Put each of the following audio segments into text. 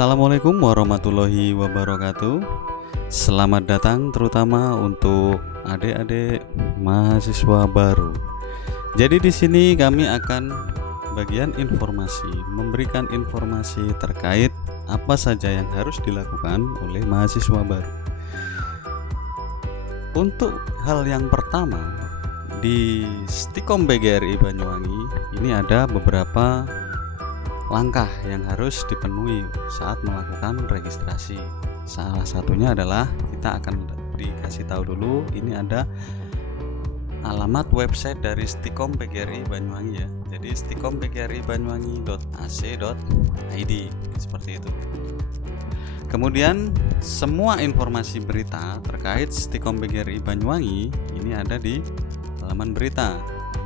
Assalamualaikum warahmatullahi wabarakatuh. Selamat datang terutama untuk adik-adik mahasiswa baru. Jadi di sini kami akan bagian informasi, memberikan informasi terkait apa saja yang harus dilakukan oleh mahasiswa baru. Untuk hal yang pertama, di Stikom PGRI Banyuwangi ini ada beberapa langkah yang harus dipenuhi saat melakukan registrasi. Salah satunya adalah kita akan dikasih tahu dulu, ini ada alamat website dari Stikom PGRI Banyuwangi ya. Jadi stikom.pgri.banyuwangi.ac.id seperti itu. Kemudian semua informasi berita terkait Stikom PGRI Banyuwangi ini ada di halaman berita.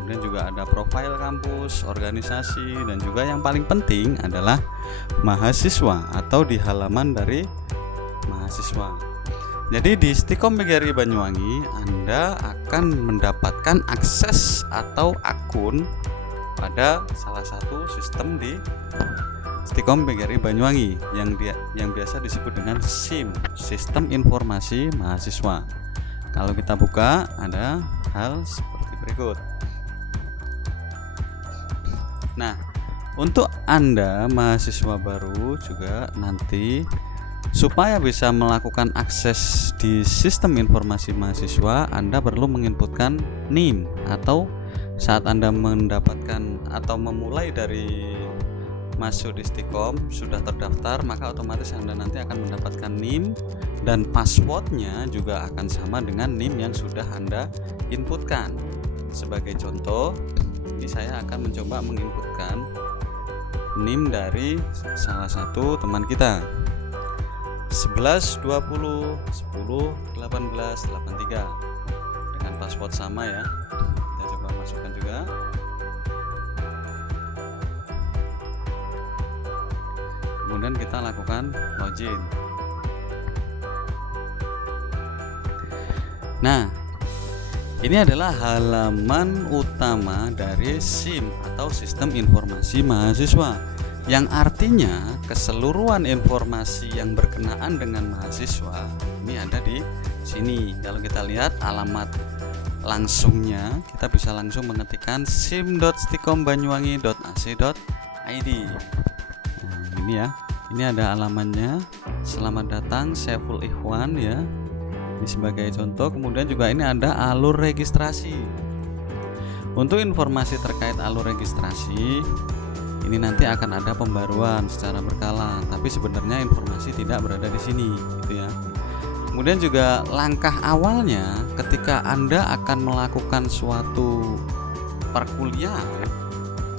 Kemudian juga ada profil kampus, organisasi, dan juga yang paling penting adalah mahasiswa atau di halaman dari mahasiswa. Jadi di Stikom PGRI Banyuwangi Anda akan mendapatkan akses atau akun pada salah satu sistem di Stikom PGRI Banyuwangi yang biasa disebut dengan SIM, Sistem Informasi Mahasiswa. Kalau kita buka ada hal seperti berikut. Nah, untuk Anda mahasiswa baru juga nanti supaya bisa melakukan akses di sistem informasi mahasiswa, Anda perlu menginputkan NIM atau saat Anda mendapatkan atau memulai dari masuk di Stikom sudah terdaftar, maka otomatis Anda nanti akan mendapatkan NIM dan passwordnya juga akan sama dengan NIM yang sudah Anda inputkan. Sebagai contoh, ini saya akan mencoba menginputkan NIM dari salah satu teman kita 11 20 10 18 83 dengan password sama ya. Kita coba masukkan juga. Kemudian kita lakukan login. Nah, ini adalah halaman utama dari SIM atau Sistem Informasi Mahasiswa, yang artinya keseluruhan informasi yang berkenaan dengan mahasiswa ini ada di sini. Kalau kita lihat alamat langsungnya, kita bisa langsung mengetikkan sim.stikombanyuwangi.ac.id. Nah, ini ya. Ini ada alamannya. Selamat datang Saiful Ikhwan ya. Ini sebagai contoh. Kemudian juga ini ada alur registrasi. Untuk informasi terkait alur registrasi, ini nanti akan ada pembaruan secara berkala, tapi sebenarnya informasi tidak berada di sini, gitu ya. Kemudian juga langkah awalnya ketika Anda akan melakukan suatu perkuliahan.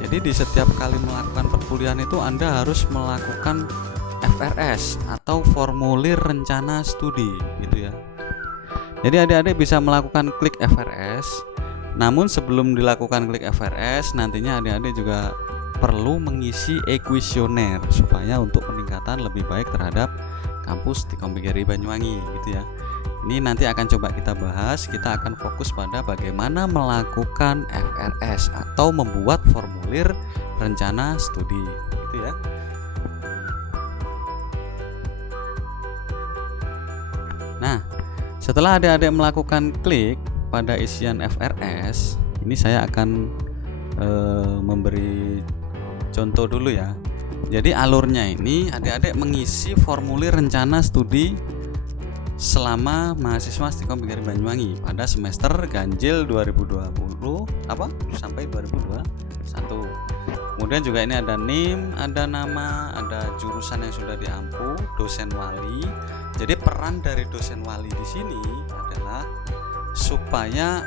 Jadi di setiap kali melakukan perkuliahan itu Anda harus melakukan FRS atau formulir rencana studi, gitu ya. Jadi adik-adik bisa melakukan klik FRS. Namun sebelum dilakukan klik FRS, nantinya adik-adik juga perlu mengisi ekuisioner supaya untuk peningkatan lebih baik terhadap kampus Stikom PGRI Banyuwangi, gitu ya. Ini nanti akan coba kita bahas. Kita akan fokus pada bagaimana melakukan FRS atau membuat formulir rencana studi, gitu ya. Nah, setelah adik-adik melakukan klik pada isian FRS, ini saya akan memberi contoh dulu ya. Jadi alurnya ini adik-adik mengisi formulir rencana studi selama mahasiswa Stikom PGRI Banyuwangi pada semester ganjil 2020 sampai 2021. Kemudian juga ini ada NIM, ada nama, ada jurusan yang sudah diampu, dosen wali. Jadi peran dari dosen wali di sini adalah supaya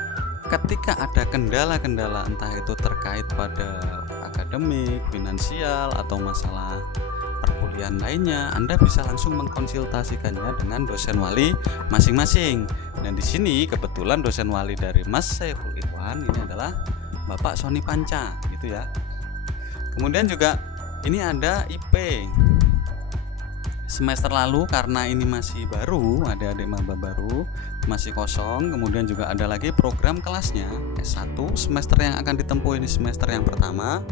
ketika ada kendala-kendala entah itu terkait pada akademik, finansial, atau masalah perkuliahan lainnya, Anda bisa langsung mengkonsultasikannya dengan dosen wali masing-masing. Dan di sini kebetulan dosen wali dari Mas Saiful Ikhwan ini adalah Bapak Sony Panca, gitu ya. Kemudian juga ini ada IP. semester lalu karena ini masih baru, adik-adik maba baru, masih kosong. Kemudian juga ada lagi program kelasnya S1 semester yang akan ditempuh ini semester yang pertama,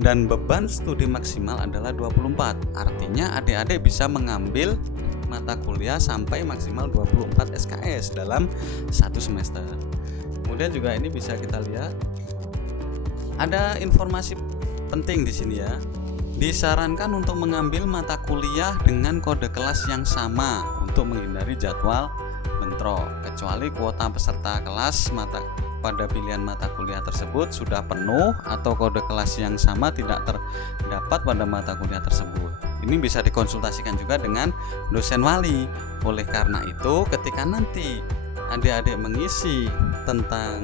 dan beban studi maksimal adalah 24. Artinya adik-adik bisa mengambil mata kuliah sampai maksimal 24 SKS dalam satu semester. Kemudian juga ini bisa kita lihat ada informasi penting di sini ya. Disarankan untuk mengambil mata kuliah dengan kode kelas yang sama untuk menghindari jadwal bentrok, kecuali kuota peserta kelas pada pilihan mata kuliah tersebut sudah penuh atau kode kelas yang sama tidak terdapat pada mata kuliah tersebut. Ini bisa dikonsultasikan juga dengan dosen wali. Oleh karena itu, ketika nanti adik-adik mengisi tentang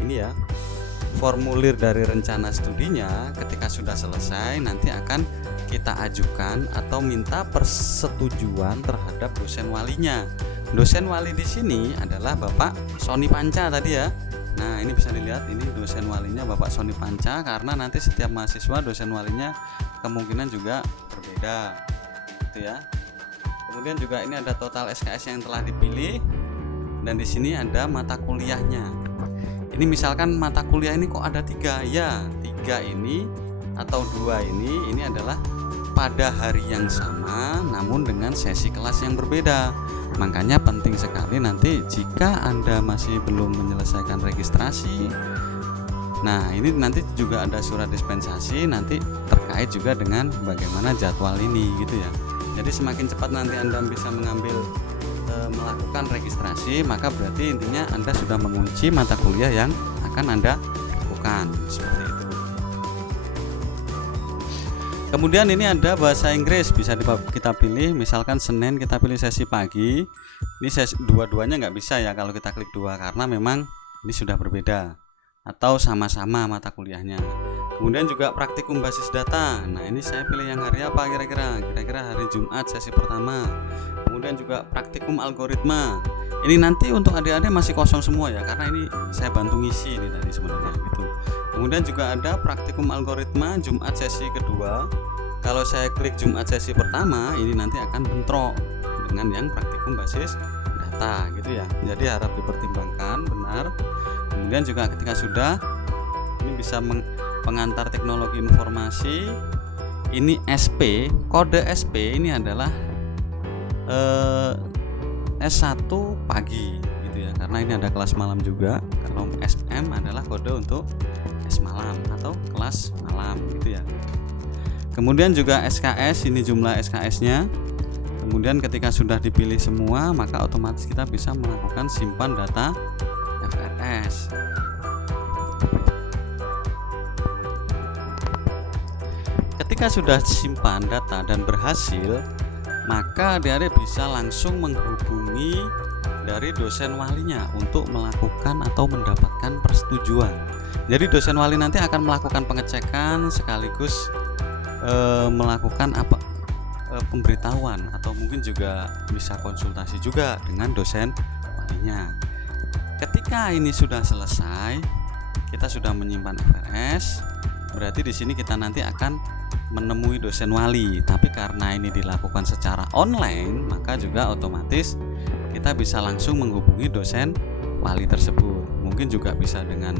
ini ya, formulir dari rencana studinya, ketika sudah selesai nanti akan kita ajukan atau minta persetujuan terhadap dosen walinya. Dosen wali di sini adalah Bapak Sony Panca tadi ya. Nah, ini bisa dilihat, ini dosen walinya Bapak Sony Panca, karena nanti setiap mahasiswa dosen walinya kemungkinan juga berbeda gitu ya. Kemudian juga ini ada total SKS yang telah dipilih, dan di sini ada mata kuliahnya. Ini misalkan mata kuliah ini kok ada 3 ya, 3 ini atau 2 ini adalah pada hari yang sama namun dengan sesi kelas yang berbeda. Makanya penting sekali nanti jika Anda masih belum menyelesaikan registrasi, nah ini nanti juga ada surat dispensasi nanti terkait juga dengan bagaimana jadwal ini gitu ya. Jadi semakin cepat nanti Anda bisa melakukan registrasi, maka berarti intinya Anda sudah mengunci mata kuliah yang akan Anda lakukan, seperti itu. Kemudian ini ada bahasa Inggris, bisa kita pilih, misalkan Senin kita pilih sesi pagi. Ini sesi dua-duanya nggak bisa ya kalau kita klik 2, karena memang ini sudah berbeda atau sama-sama mata kuliahnya. Kemudian juga praktikum basis data. Nah, ini saya pilih yang hari apa kira-kira? Kira-kira hari Jumat sesi pertama. Kemudian juga praktikum algoritma. Ini nanti untuk adik-adik masih kosong semua ya, karena ini saya bantu ngisi ini tadi sebenarnya gitu. Kemudian juga ada praktikum algoritma Jumat sesi kedua. Kalau saya klik Jumat sesi pertama, ini nanti akan bentrok dengan yang praktikum basis data gitu ya. Jadi harap dipertimbangkan benar. Kemudian juga ketika sudah, ini bisa pengantar teknologi informasi. Ini SP, kode SP ini adalah S1 pagi gitu ya, karena ini ada kelas malam juga. Kalau SM adalah kode untuk S malam atau kelas malam gitu ya. Kemudian juga SKS, ini jumlah SKS-nya. Kemudian ketika sudah dipilih semua, maka otomatis kita bisa melakukan simpan data FRS. Ketika sudah simpan data dan berhasil, maka adik-adik bisa langsung menghubungi dari dosen walinya untuk melakukan atau mendapatkan persetujuan. Jadi dosen wali nanti akan melakukan pengecekan sekaligus melakukan pemberitahuan, atau mungkin juga bisa konsultasi juga dengan dosen walinya. Ketika ini sudah selesai, kita sudah menyimpan FRS, berarti di sini kita nanti akan menemui dosen wali. Tapi karena ini dilakukan secara online, maka juga otomatis kita bisa langsung menghubungi dosen wali tersebut. Mungkin juga bisa dengan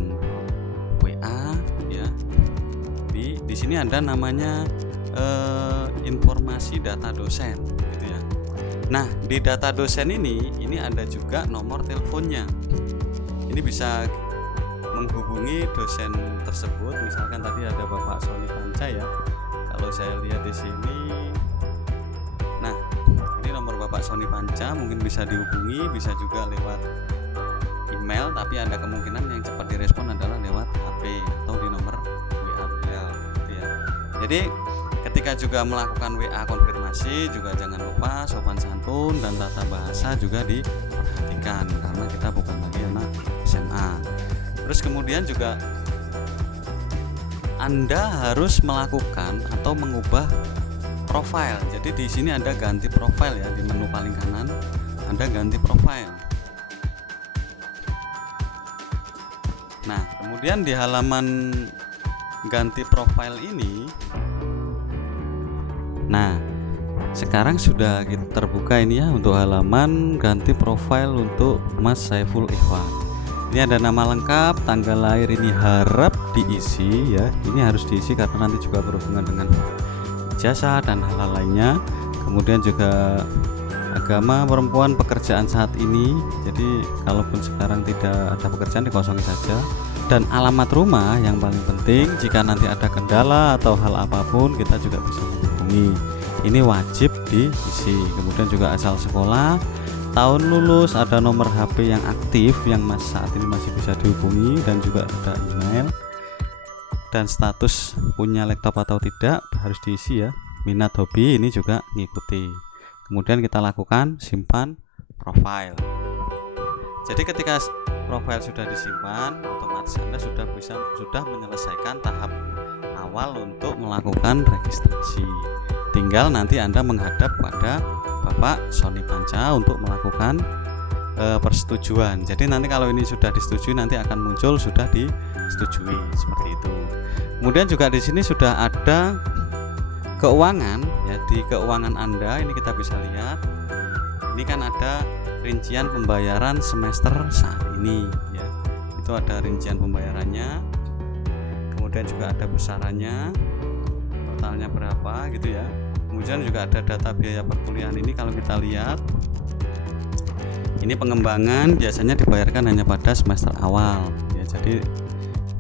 WA ya. Di sini ada namanya informasi data dosen gitu ya. Nah, di data dosen ini ada juga nomor teleponnya. Ini bisa menghubungi dosen tersebut. Misalkan tadi ada Bapak Sony Panca ya. Kalau saya lihat di sini, nah ini nomor Bapak Sony Panca, mungkin bisa dihubungi, bisa juga lewat email, tapi ada kemungkinan yang cepat direspon adalah lewat HP atau di nomor WA beliau gitu ya. Jadi ketika juga melakukan WA konfirmasi juga jangan lupa sopan santun dan tata bahasa juga diperhatikan, karena kita bukan lagi anak SMA. Terus kemudian juga Anda harus melakukan atau mengubah profil. Jadi di sini ada ganti profil ya, di menu paling kanan ada ganti profil. Nah, kemudian di halaman ganti profil ini, nah Sekarang sudah terbuka ini ya untuk halaman ganti profil untuk Mas Saiful Ikhwan. Ini ada nama lengkap, tanggal lahir ini harap diisi ya. Ini harus diisi karena nanti juga berhubungan dengan jasa dan hal-hal lainnya. Kemudian juga agama, perempuan, pekerjaan saat ini. Jadi kalaupun sekarang tidak ada pekerjaan dikosongi saja. Dan alamat rumah yang paling penting, jika nanti ada kendala atau hal apapun kita juga bisa menghubungi. Ini wajib diisi. Kemudian juga asal sekolah, tahun lulus, ada nomor HP yang aktif yang saat ini masih bisa dihubungi, dan juga ada email, dan status punya laptop atau tidak harus diisi ya. Minat, hobi ini juga ngikuti. Kemudian kita lakukan simpan profil. Jadi ketika profil sudah disimpan, otomatis Anda sudah menyelesaikan tahap awal untuk melakukan registrasi. Tinggal nanti Anda menghadap pada Bapak Sony Panca untuk melakukan persetujuan. Jadi nanti kalau ini sudah disetujui, nanti akan muncul sudah disetujui seperti itu. Kemudian juga di sini sudah ada keuangan ya. Di keuangan Anda ini kita bisa lihat, ini kan ada rincian pembayaran semester saat ini ya. Itu ada rincian pembayarannya, kemudian juga ada besarannya, totalnya berapa gitu ya. Kemudian juga ada data biaya perkuliahan. Ini kalau kita lihat, ini pengembangan biasanya dibayarkan hanya pada semester awal ya. Jadi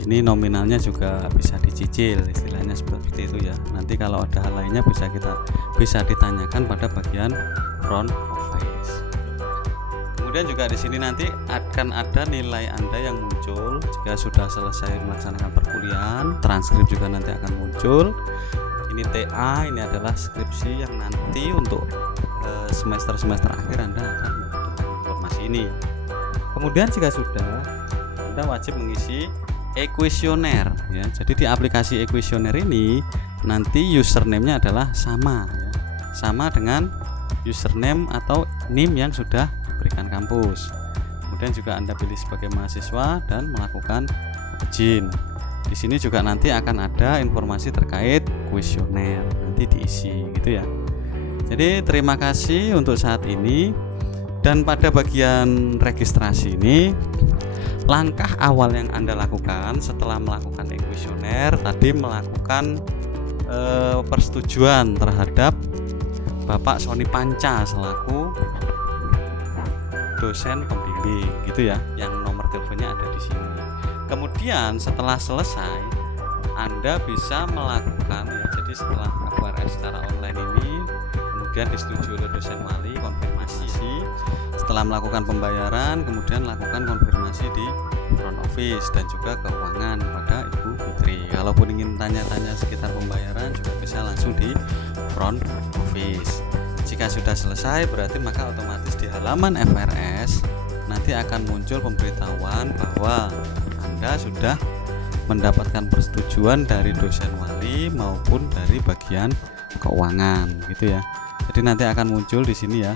ini nominalnya juga bisa dicicil, istilahnya seperti itu ya. Nanti kalau ada hal lainnya bisa ditanyakan pada bagian front office. Kemudian juga di sini nanti akan ada nilai Anda yang muncul jika sudah selesai melaksanakan perkuliahan. Transkrip juga nanti akan muncul. Ini TA, ini adalah skripsi yang nanti untuk semester-semester akhir Anda akan mendapatkan informasi ini. Kemudian jika sudah, Anda wajib mengisi e-kuesioner ya. Jadi di aplikasi e-kuesioner ini nanti username-nya adalah sama ya. Sama dengan username atau NIM yang sudah diberikan kampus. Kemudian juga Anda pilih sebagai mahasiswa dan melakukan login. Di sini juga nanti akan ada informasi terkait kuesioner, nanti diisi gitu ya. Jadi terima kasih untuk saat ini. Dan pada bagian registrasi ini, langkah awal yang Anda lakukan setelah melakukan e-kuesioner tadi, melakukan persetujuan terhadap Bapak Sony Panca selaku dosen pembimbing gitu ya, yang nomor teleponnya ada di sini. Kemudian setelah selesai, Anda bisa melakukan ya, jadi setelah FRS secara online ini kemudian disetujui oleh dosen wali, konfirmasi. Setelah melakukan pembayaran, kemudian lakukan konfirmasi di front office dan juga keuangan pada Ibu Fitri. Kalaupun ingin tanya-tanya sekitar pembayaran juga bisa langsung di front office. Jika sudah selesai, berarti maka otomatis di halaman FRS nanti akan muncul pemberitahuan bahwa Anda sudah mendapatkan persetujuan dari dosen wali maupun dari bagian keuangan gitu ya. Jadi nanti akan muncul di sini ya,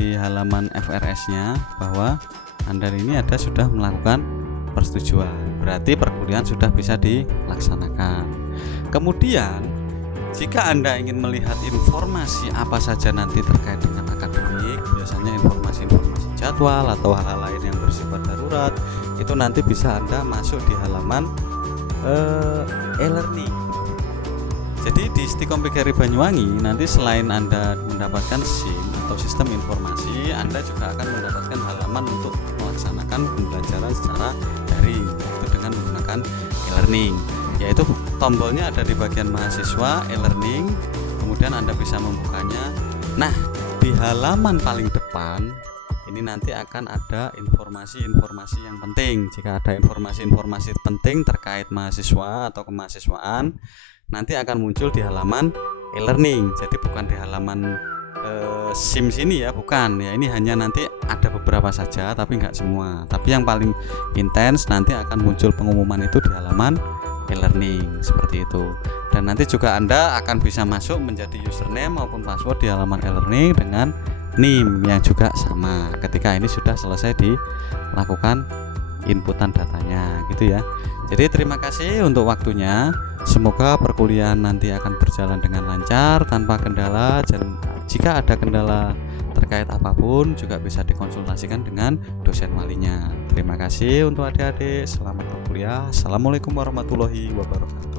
di halaman FRS-nya, bahwa Anda ini sudah melakukan persetujuan. Berarti perkuliahan sudah bisa dilaksanakan. Kemudian jika Anda ingin melihat informasi apa saja nanti terkait dengan akademik, biasanya informasi-informasi jadwal atau hal-hal lain yang bersifat darurat, itu nanti bisa Anda masuk di halaman e-learning. Jadi di Stikom PGRI Banyuwangi nanti selain Anda mendapatkan SIM atau sistem informasi, Anda juga akan mendapatkan halaman untuk melaksanakan pembelajaran secara daring, itu dengan menggunakan e-learning. Yaitu tombolnya ada di bagian mahasiswa e-learning, kemudian Anda bisa membukanya. Nah, di halaman paling depan ini nanti akan ada informasi-informasi yang penting. Jika ada informasi-informasi penting terkait mahasiswa atau kemahasiswaan, nanti akan muncul di halaman e-learning. Jadi bukan di halaman SIM sini ya, bukan ya. Ini hanya nanti ada beberapa saja, tapi nggak semua. Tapi yang paling intens nanti akan muncul pengumuman itu di halaman e-learning seperti itu. Dan nanti juga Anda akan bisa masuk menjadi username maupun password di halaman e-learning dengan NIM yang juga sama ketika ini sudah selesai dilakukan inputan datanya gitu ya. Jadi terima kasih untuk waktunya. Semoga perkuliahan nanti akan berjalan dengan lancar tanpa kendala, dan jika ada kendala terkait apapun juga bisa dikonsultasikan dengan dosen walinya. Terima kasih untuk adik-adik. Selamat berkuliah. Assalamualaikum warahmatullahi wabarakatuh.